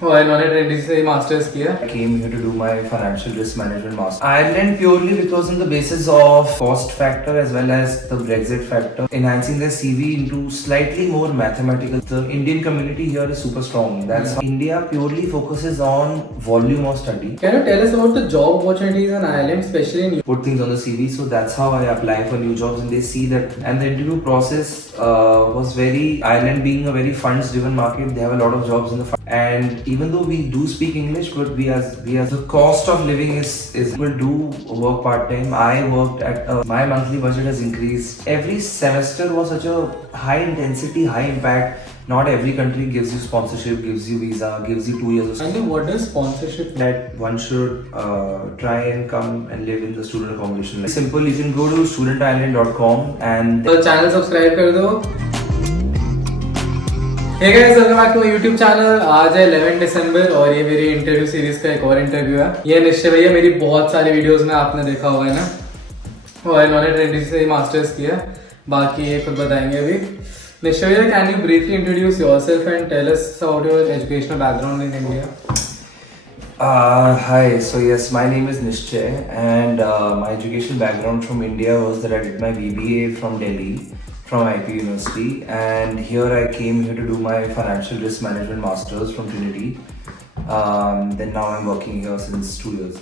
इन्होंने ट्रिनिटी से मास्टर्स किया. I came here to do my financial risk management master. Ireland purely because on the basis of cost factor as well as the Brexit factor, enhancing their CV into slightly more mathematical. The Indian community here is super strong. That's how India purely focuses on volume of study. Can you tell us about the job opportunities in Ireland, especially in Put things on the CV, so that's how I apply for new jobs, and they see that. And the interview process was very, Ireland being a very funds driven market, they have a lot of jobs in the fund. And even though we do speak English, but we as the cost of living is will do work part time. I worked at my monthly budget has increased. Every semester was such a high intensity, high impact. Not every country gives you sponsorship, gives you visa, gives you 2 years of And what does sponsorship mean? that one should try and come and live in the student accommodation. Like, simple, you can go to studentisland.com and तो channel subscribe कर दो. Hey guys, welcome back to my YouTube channel. आज है 11 दिसंबर और ये मेरी interview series का एक और इंटरव्यू है. ये निश्चय भैया मेरी बहुत सारी वीडियोस में आपने देखा होगा है ना, और इन्होंने ट्रिनिटी से मास्टर्स किया. बाकी ये खुद बताएंगे अभी. निश्चय भैया, can you briefly introduce yourself and tell us about your educational background in India? Hi, so yes, my name is Nishchay, and my educational background from India was that I did my BBA from Delhi, from IP University, and here I came here to do my financial risk management masters from Trinity. Then now I'm working here since 2 years.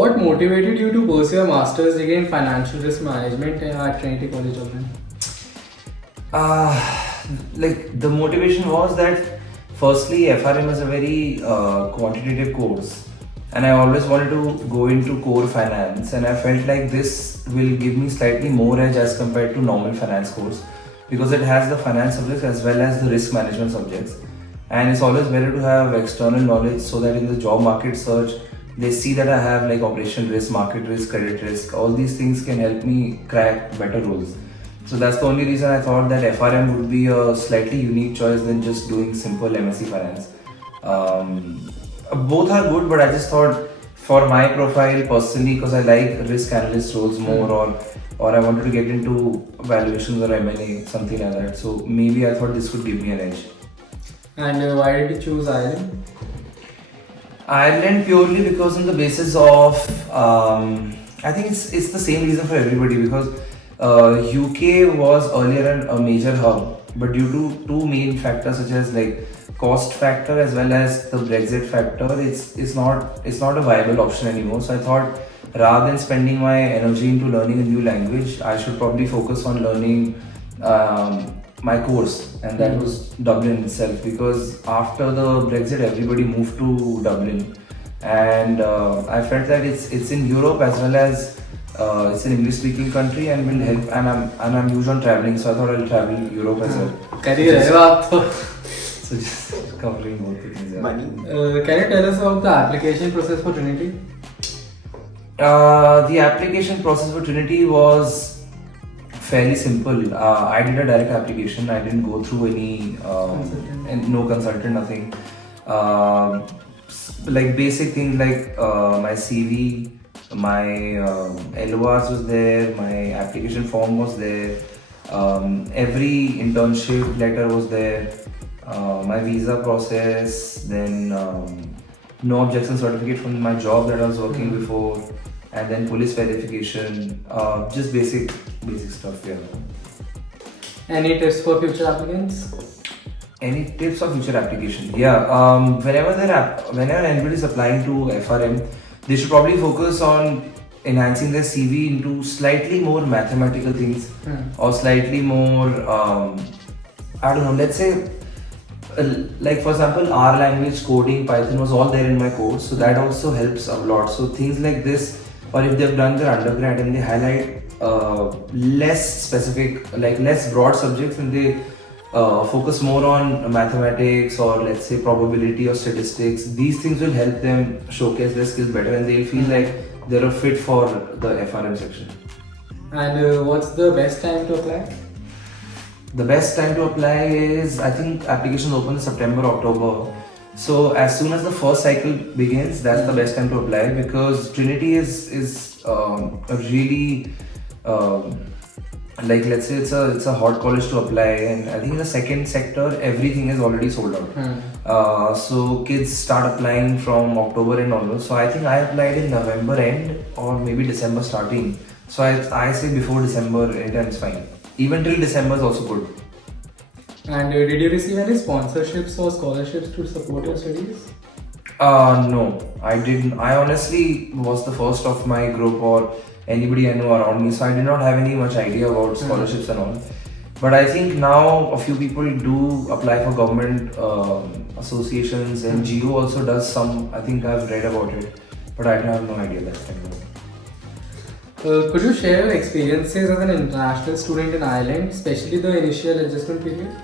What motivated you to pursue a master's degree in financial risk management at Trinity College Dublin? Like the motivation was that firstly FRM is a very quantitative course, and I always wanted to go into core finance, and I felt like this will give me slightly more edge as compared to normal finance course because it has the finance subjects as well as the risk management subjects, and it's always better to have external knowledge so that in the job market search they see that I have like operational risk, market risk, credit risk. All these things can help me crack better roles. So that's the only reason I thought that FRM would be a slightly unique choice than just doing simple MSc finance. Both are good, but I just thought for my profile personally, because I like risk analyst roles more, or I wanted to get into valuations or M&A, something like that. So maybe I thought this would give me an edge. And why did you choose Ireland? Ireland purely because on the basis of I think it's the same reason for everybody, because UK was earlier a major hub, but due to two main factors such as like cost factor as well as the Brexit factor, it's not a viable option anymore. So I thought rather than spending my energy into learning a new language, I should probably focus on learning my course, and that was Dublin itself, because after the Brexit everybody moved to Dublin, and I felt that it's in Europe as well as it's an English-speaking country and will help. And I'm huge on traveling, so I thought I'll travel Europe as well. So just covering both the things. Yeah. Can you tell us about the application process for Trinity? The application process for Trinity was fairly simple. I did a direct application. I didn't go through any no consultant, nothing. Like basic things like my CV. My LORs was there, my application form was there, every internship letter was there, my visa process, then no objection certificate from my job that I was working before, and then police verification, just basic stuff. Yeah. Any tips for future applicants? Any tips for future application? Yeah. Whenever anybody is applying to FRM, they should probably focus on enhancing their CV into slightly more mathematical things, or slightly more, I don't know, let's say, like for example, R language, coding, Python was all there in my course, so that also helps a lot. So things like this, or if they've done their undergrad and they highlight less specific, like less broad subjects, and they focus more on mathematics, or let's say probability or statistics, these things will help them showcase their skills better, and they'll feel like they're a fit for the FRM section. And what's the best time to apply? The best time to apply is, I think applications open in September, October. So as soon as the first cycle begins, that's the best time to apply, because Trinity is a really like let's say it's a hot college to apply, and I think in the second sector everything is already sold out. So kids start applying from October and onwards. So I think I applied in November end or maybe December starting. So I say before December anytime is fine. Even till December is also good. And did you receive any sponsorships or scholarships to support your studies? No, I didn't. I honestly was the first of my group or anybody I know around me, so I did not have any much idea about scholarships and all. But I think now a few people do apply for government associations, and Jiju also does some. I think I've read about it, but I have no idea that time. Could you share your experiences as an international student in Ireland, especially the initial adjustment period?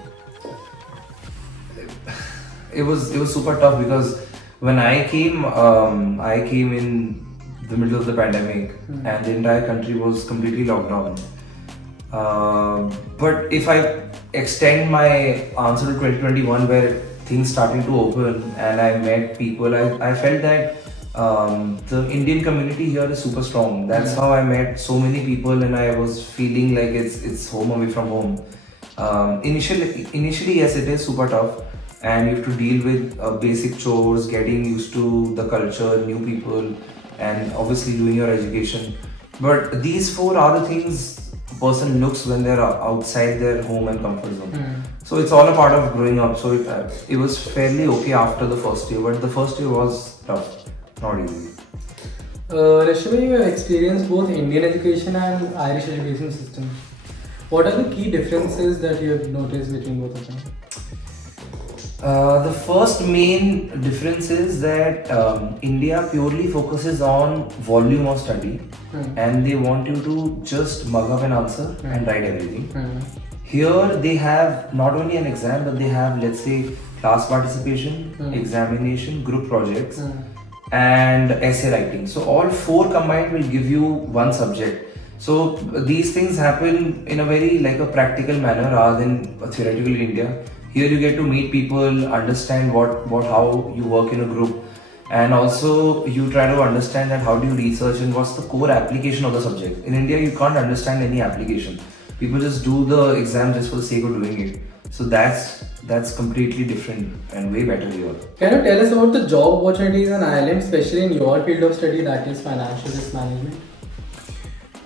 It was super tough because when I came in the middle of the pandemic, and the entire country was completely locked down. But if I extend my answer to 2021, where things started to open and I met people, I felt that the Indian community here is super strong. That's how I met so many people, and I was feeling like it's home away from home. Initially, yes, it is super tough, and you have to deal with basic chores, getting used to the culture, new people, and obviously doing your education. But these four are the things a person looks when they're outside their home and comfort zone. So it's all a part of growing up. So it was fairly okay after the first year, but the first year was tough, not easy. Rashmi, you have experienced both Indian education and Irish education system. What are the key differences that you have noticed between both of them? The first main difference is that India purely focuses on volume of study, and they want you to just mug up an answer and write everything. Here they have not only an exam, but they have, let's say, class participation, examination, group projects, and essay writing. So all four combined will give you one subject. So these things happen in a very like a practical manner rather than a theoretical in India. Here you get to meet people, understand how you work in a group, and also you try to understand that how do you research and what's the core application of the subject. In India, you can't understand any application. People just do the exam just for the sake of doing it. So that's completely different and way better here. Can you tell us about the job opportunities in Ireland, especially in your field of study, that is financial risk management?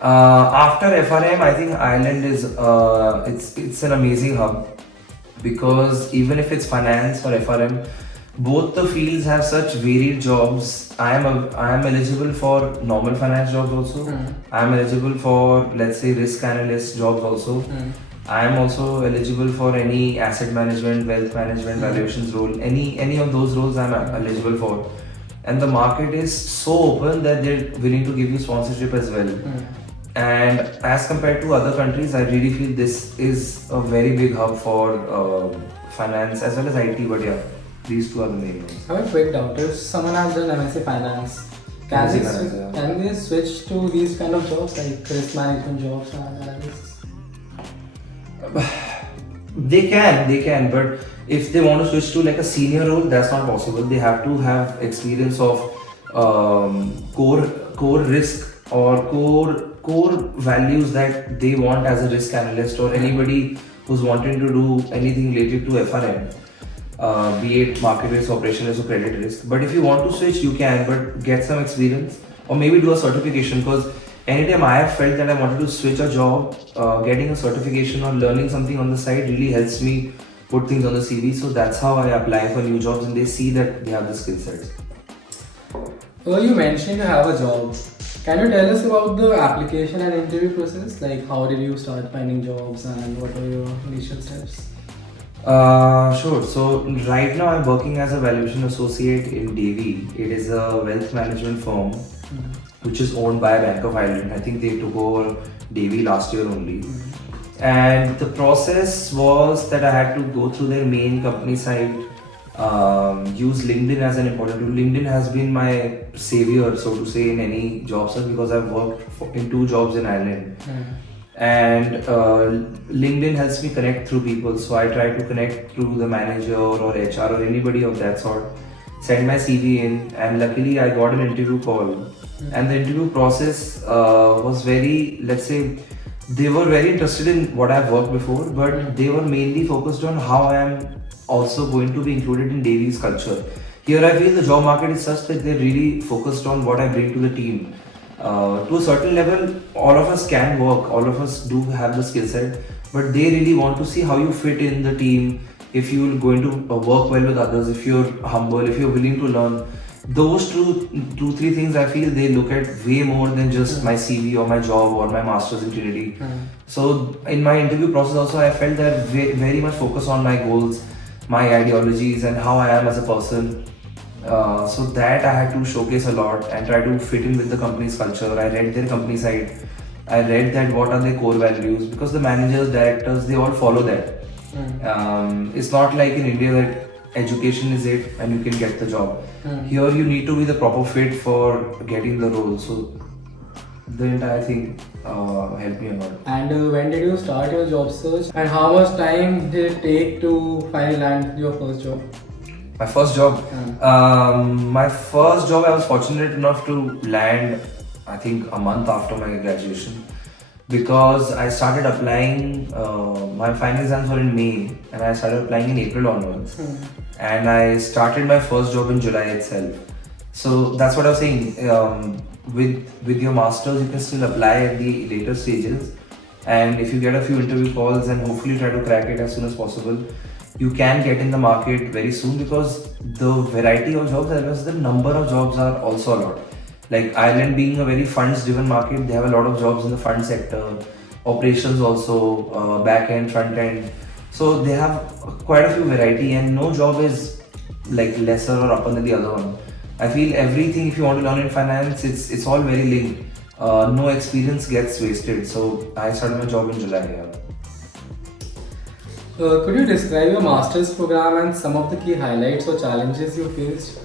After FRM, I think Ireland is it's an amazing hub, because even if it's finance or FRM, both the fields have such varied jobs. I am eligible for normal finance jobs also. I am eligible for, let's say, risk analyst jobs also. I am also eligible for any asset management, wealth management, valuations role. Any of those roles I am eligible for. And the market is so open that they're willing to give you sponsorship as well. And as compared to other countries, I really feel this is a very big hub for finance as well as IT. But yeah, these two are the main ones. I have a quick doubt. If someone has done MSc Finance, can they switch to these kind of jobs like risk management jobs and analysts? They can, but if they want to switch to like a senior role, that's not possible. They have to have experience of core risk or core values that they want as a risk analyst, or anybody who's wanting to do anything related to FRM, be it market risk, operation risk, or credit risk. But if you want to switch, you can, but get some experience or maybe do a certification, because anytime I have felt that I wanted to switch a job, getting a certification or learning something on the side really helps me put things on the CV. So that's how I apply for new jobs, and they see that they have the skill sets. You mentioned you have a job. Can you tell us about the application and interview process? Like, how did you start finding jobs and what were your initial steps? Sure. So right now I'm working as a valuation associate in Davy. It is a wealth management firm which is owned by Bank of Ireland. I think they took over Davy last year only. And the process was that I had to go through their main company site, use LinkedIn as an important tool. LinkedIn has been my savior, so to say, in any job search, because I've worked in 2 jobs in Ireland. And LinkedIn helps me connect through people. So I try to connect through the manager or HR or anybody of that sort, send my CV in, and luckily I got an interview call. And the interview process was very, let's say, they were very interested in what I've worked before, but they were mainly focused on how I am also going to be included in Davies culture. Here I feel the job market is such that they're really focused on what I bring to the team. To a certain level, all of us can work, all of us do have the skill set, but they really want to see how you fit in the team, if you're going to work well with others, if you're humble, if you're willing to learn. Those three things I feel they look at way more than just my CV or my job or my master's in Trinity. So in my interview process also I felt that very much focus on my goals, my ideologies and how I am as a person. So that I had to showcase a lot and try to fit in with the company's culture. I read their company side. I read that what are their core values, because the managers, directors, they all follow that. It's not like in India that education is it and you can get the job. Here you need to be the proper fit for getting the role. So the entire thing helped me a lot. And when did you start your job search? And how much time did it take to finally land your first job? My first job? My first job I was fortunate enough to land, I think, a month after my graduation, because I started applying, my final exams were in May and I started applying in April onwards. And I started my first job in July itself. So that's what I was saying, with your masters you can still apply at the later stages, and if you get a few interview calls and hopefully try to crack it as soon as possible, you can get in the market very soon, because the variety of jobs as well as the number of jobs are also a lot. Like Ireland being a very funds driven market, they have a lot of jobs in the fund sector, operations also, back end, front end. So they have quite a few variety, and no job is like lesser or upper than the other one. I feel everything, if you want to learn in finance, it's all very linked. No experience gets wasted. So I started my job in July. Yeah. Could you describe your master's program and some of the key highlights or challenges you faced?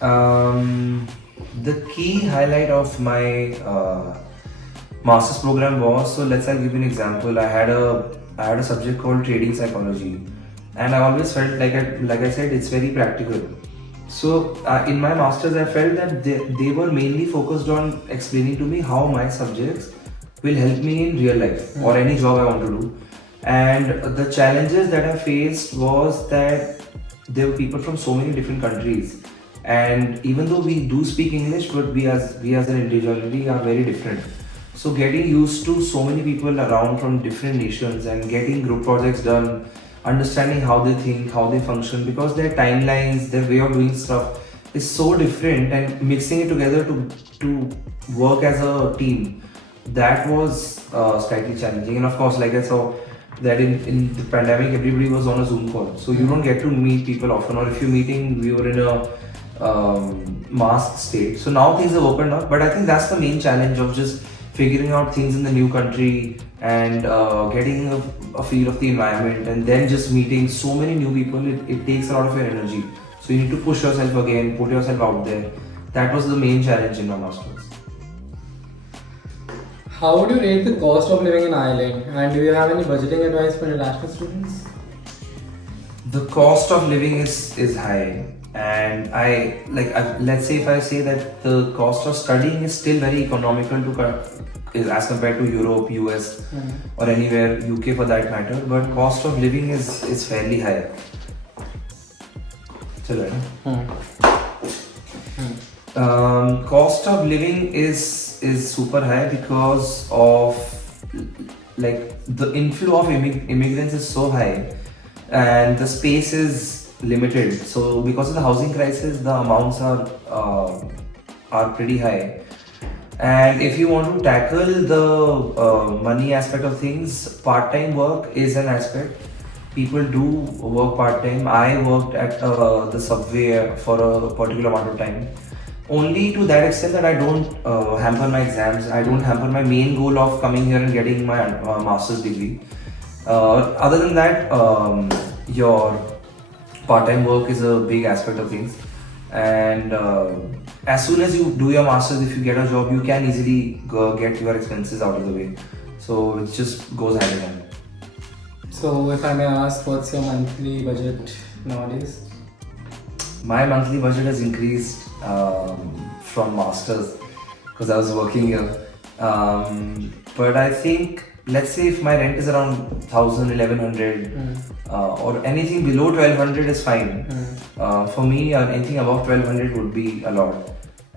The key highlight of my master's program was, so I'll give you an example. I had a subject called trading psychology, and I always felt like I said, it's very practical. So in my masters I felt that they were mainly focused on explaining to me how my subjects will help me in real life or any job I want to do. And the challenges that I faced was that there were people from so many different countries, and even though we do speak English, but we as an individuality are very different. So getting used to so many people around from different nations and getting group projects done, understanding how they think, how they function, because their timelines, their way of doing stuff is so different, and mixing it together to work as a team, that was slightly challenging. And of course, like I saw that in the pandemic, everybody was on a Zoom call, so you don't get to meet people often, or if you're meeting, we were in a masked state. So now things have opened up, but I think that's the main challenge of just figuring out things in the new country and getting a feel of the environment, and then just meeting so many new people. It takes a lot of your energy, so you need to push yourself again, put yourself out there. That was the main challenge in my masters. How would you rate the cost of living in Ireland, and do you have any budgeting advice for international students? The cost of living is high, and let's say if I say that the cost of studying is still very economical as compared to Europe, US, or anywhere, UK for that matter, but cost of living is fairly high. Cost of living is super high because of like the inflow of immigrants is so high, and the space is limited. So because of the housing crisis, the amounts are pretty high. And if you want to tackle the money aspect of things, part-time work is an aspect. People do work part-time. I worked at the subway for a particular amount of time. Only to that extent that I don't hamper my exams. I don't hamper my main goal of coming here and getting my master's degree. Other than that, your part-time work is a big aspect of things. And as soon as you do your master's, if you get a job, you can easily get your expenses out of the way. So it just goes hand in hand. So if I may ask, what's your monthly budget nowadays? My monthly budget has increased from masters because I was working here. But I think, let's say if my rent is around 1000, 1100, or anything below 1200 is fine. For me, anything above 1200 would be a lot.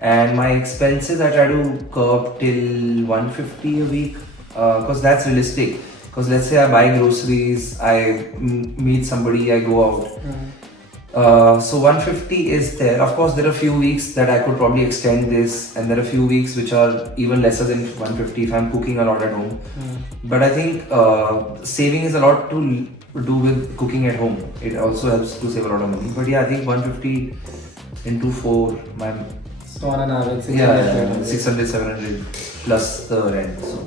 And my expenses I try to curb till 150 a week, because that's realistic. Because let's say I buy groceries, I meet somebody, I go out. So 150 is there. Of course, there are a few weeks that I could probably extend this, and there are a few weeks which are even lesser than 150 if I'm cooking a lot at home. But I think saving is a lot to do with cooking at home. It also helps to save a lot of money. But yeah, I think 150 into 4, so on an average, 600, 700 plus the rent. So.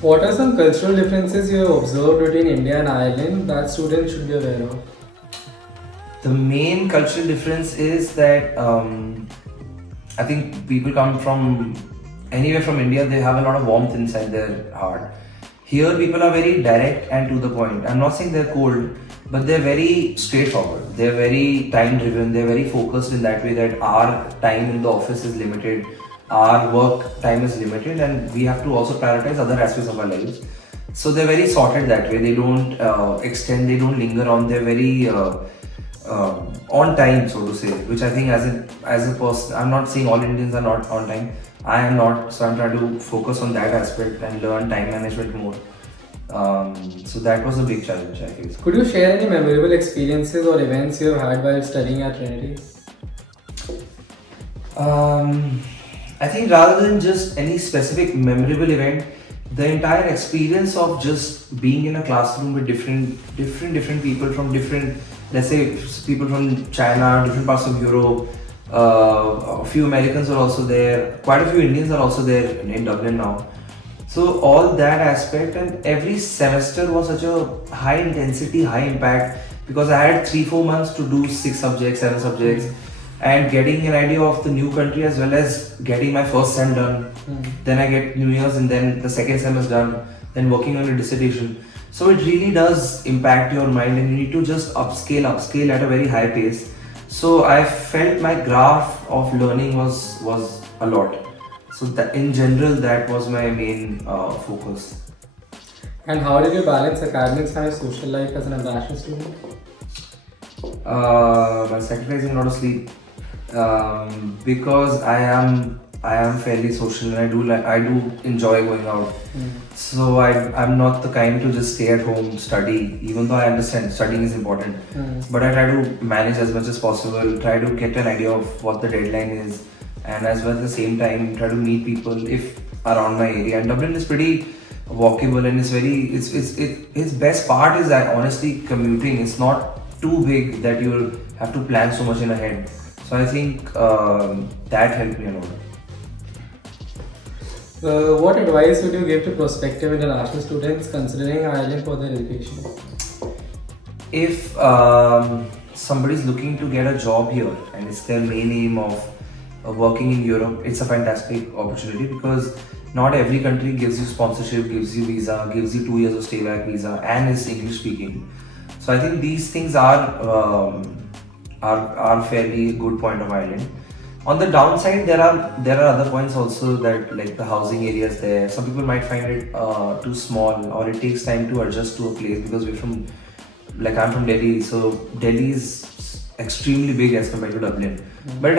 What are some cultural differences you have observed between India and Ireland that students should be aware of? The main cultural difference is that I think people come from anywhere from India, they have a lot of warmth inside their heart. Here, people are very direct and to the point. I'm not saying they're cold, but they're very straightforward. They're very time driven, they're very focused in that way that our time in the office is limited, our work time is limited, and we have to also prioritize other aspects of our lives. So they're very sorted that way. They don't extend, they don't linger on, they're very on time, so to say, which I think as a person, I'm not saying all Indians are not on time. I am not, so I'm trying to focus on that aspect and learn time management more. So that was a big challenge I faced. Could you share any memorable experiences or events you have had while studying at Trinity? I think rather than just any specific memorable event, the entire experience of just being in a classroom with different people from different, let's say people from China, different parts of Europe, a few Americans are also there, quite a few Indians are also there in Dublin now. So all that aspect, and every semester was such a high intensity, high impact, because I had 3-4 months to do 6 subjects, 7 subjects, and getting an idea of the new country as well as getting my first sem done. Then I get New Year's, and then the second sem is done, then working on a dissertation. So it really does impact your mind, and you need to just upscale at a very high pace. So I felt my graph of learning was a lot. So that in general, that was my main focus. And how did you balance academics and social life as an international student? By sacrificing a lot of sleep, because I am fairly social, and I do enjoy going out. So I'm not the kind to just stay at home, study, even though I understand studying is important. But I try to manage as much as possible, try to get an idea of what the deadline is, and as well at the same time try to meet people if around my area. And Dublin is pretty walkable, and its best part is that honestly commuting. It's not too big that you'll have to plan so much in ahead. So I think that helped me a lot. What advice would you give to prospective international students considering Ireland for their education? If somebody is looking to get a job here and it's their main aim of working in Europe, it's a fantastic opportunity, because not every country gives you sponsorship, gives you visa, gives you 2 years of stay back visa, and is English speaking. So I think these things are fairly good point of Ireland. On the downside, there are other points also, that like the housing areas there. Some people might find it too small, or it takes time to adjust to a place, because I'm from Delhi, so Delhi is extremely big as compared to Dublin. But it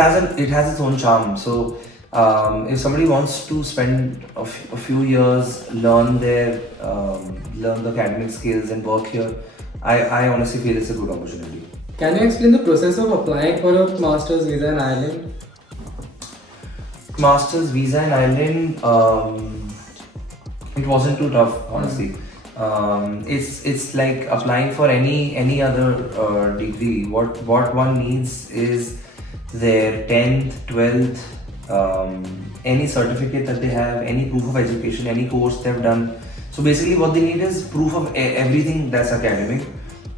has its own charm. So if somebody wants to spend a few years, learn the academic skills and work here, I honestly feel it's a good opportunity. Can you explain the process of applying for a master's visa in Ireland? Master's visa in Ireland, it wasn't too tough, honestly. It's like applying for any other degree. What one needs is their 10th, 12th, any certificate that they have, any proof of education, any course they've done. So basically what they need is proof of everything that's academic.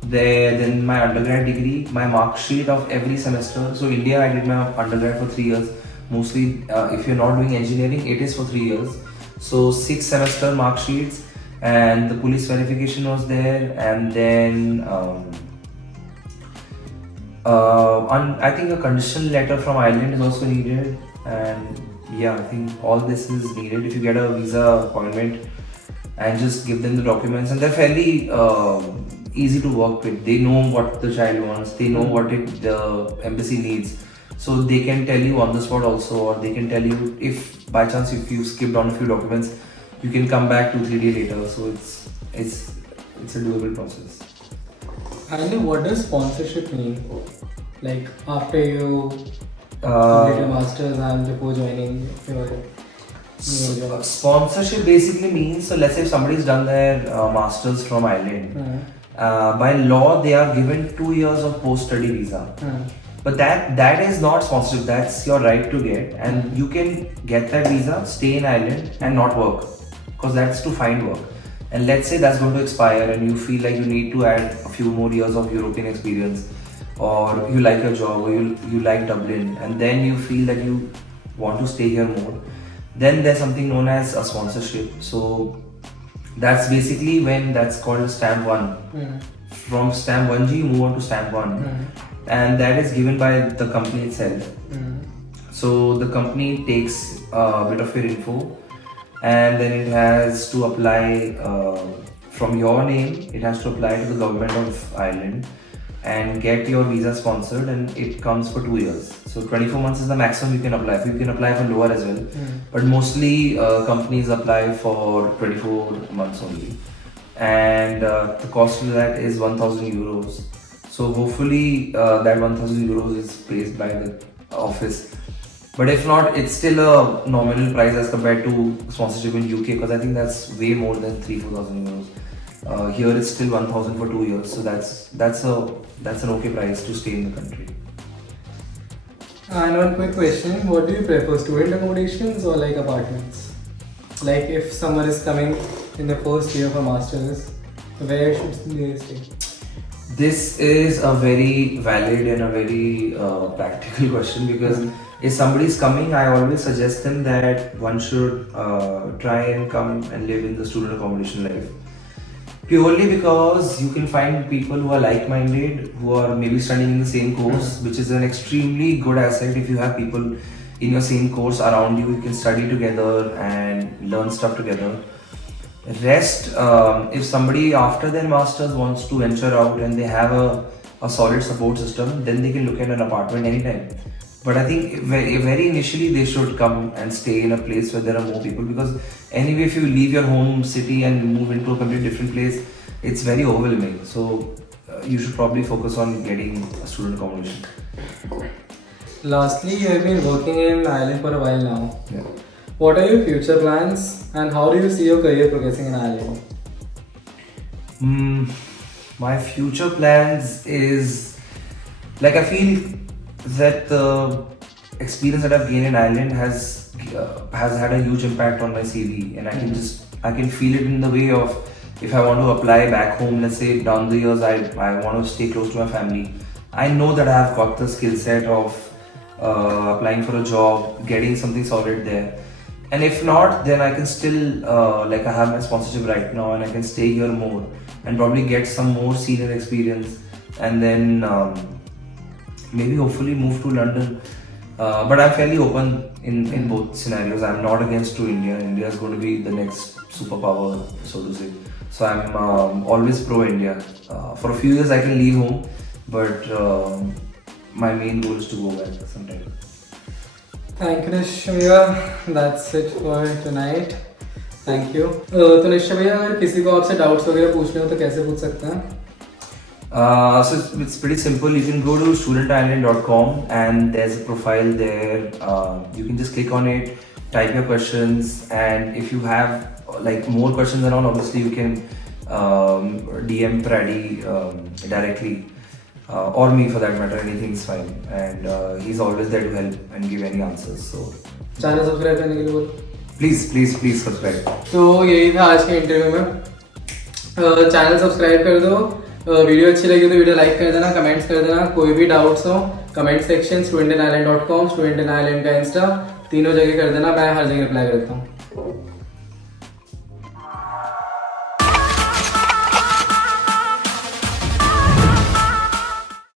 Then my undergrad degree, my mark sheet of every semester. So India, I did my undergrad for 3 years. Mostly, if you're not doing engineering, it is for 3 years. So 6 semester mark sheets, and the police verification was there, and then I think a conditional letter from Ireland is also needed, and yeah, I think all this is needed. If you get a visa appointment and just give them the documents, and they're fairly easy to work with. They know what the child wants. They know what the embassy needs. So they can tell you on the spot also, or they can tell you if by chance if you skipped on a few documents, you can come back 2-3 days later. So it's a doable process. And what does sponsorship mean? Like after you complete your masters and before joining your new job? Sponsorship basically means, so let's say if somebody's done their masters from Ireland, by law they are given 2 years of post-study visa. But that is not sponsorship, that's your right to get, and you can get that visa, stay in Ireland and not work, because that's to find work. And let's say that's going to expire and you feel like you need to add a few more years of European experience, or you like your job, or you like Dublin, and then you feel that you want to stay here more, then there's something known as a sponsorship. So that's basically when that's called stamp 1. From stamp 1G you move on to stamp 1, and that is given by the company itself. So the company takes a bit of your info, and then it has to apply from your name, it has to apply to the government of Ireland and get your visa sponsored, and it comes for 2 years. So 24 months is the maximum you can apply for. You can apply for lower as well, but mostly companies apply for 24 months only, and the cost of that is 1,000 euros. So hopefully that 1,000 euros is paid by the office. But if not, it's still a nominal price as compared to sponsorship in UK, because I think that's way more than 3,000-4,000 euros. Here it's still 1,000 for 2 years, so that's an okay price to stay in the country. And one quick question: what do you prefer, student accommodations or like apartments? Like if someone is coming in the first year for masters, where should they stay? This is a very valid and a very practical question, because if somebody is coming, I always suggest them that one should try and come and live in the student accommodation life. Purely because you can find people who are like-minded, who are maybe studying in the same course, which is an extremely good asset. If you have people in your same course around you, you can study together and learn stuff together. Rest, if somebody after their masters wants to venture out and they have a solid support system, then they can look at an apartment anytime. But I think very initially they should come and stay in a place where there are more people, because anyway if you leave your home city and move into a completely different place, it's very overwhelming. So you should probably focus on getting a student accommodation. Lastly, you have been working in Ireland for a while now. Yeah. What are your future plans and how do you see your career progressing in Ireland? My future plans is, like, I feel that the experience that I've gained in Ireland has had a huge impact on my CV, and I can feel it in the way of, if I want to apply back home, let's say down the years I want to stay close to my family, I know that I have got the skill set of applying for a job, getting something solid there. And if not, then I can still, like I have my sponsorship right now, and I can stay here more and probably get some more senior experience, and then maybe hopefully move to London. But I'm fairly open in both scenarios. I'm not against to India. India is going to be the next superpower, so to say. So I'm always pro India. For a few years I can leave home, but my main goal is to go back sometime. Thank you, निश्चय भैया. That's it for tonight. Thank you. तो निश्चय भैया, अगर किसी को आपसे doubts वगैरह पूछने हो तो कैसे पूछ सकते हैं? So it's pretty simple. You can go to studentireland.com and there's a profile there. You can just click on it, type your questions, and if you have like more questions around, obviously you can DM Pradi directly, or me for that matter. Anything's fine, and he's always there to help and give any answers. So channel subscribe करने के लिए बोलो. Please subscribe. तो यही था आज के interview में. चैनल सब्सक्राइब कर दो. वीडियो अच्छी लगी तो वीडियो लाइक कर देना, कमेंट्स कर देना. कोई भी डाउट्स हो कमेंट सेक्शन, studentireland.com, studentireland का इंस्टा, तीनों जगह कर देना. मैं हर जगह रिप्लाई करता हूँ.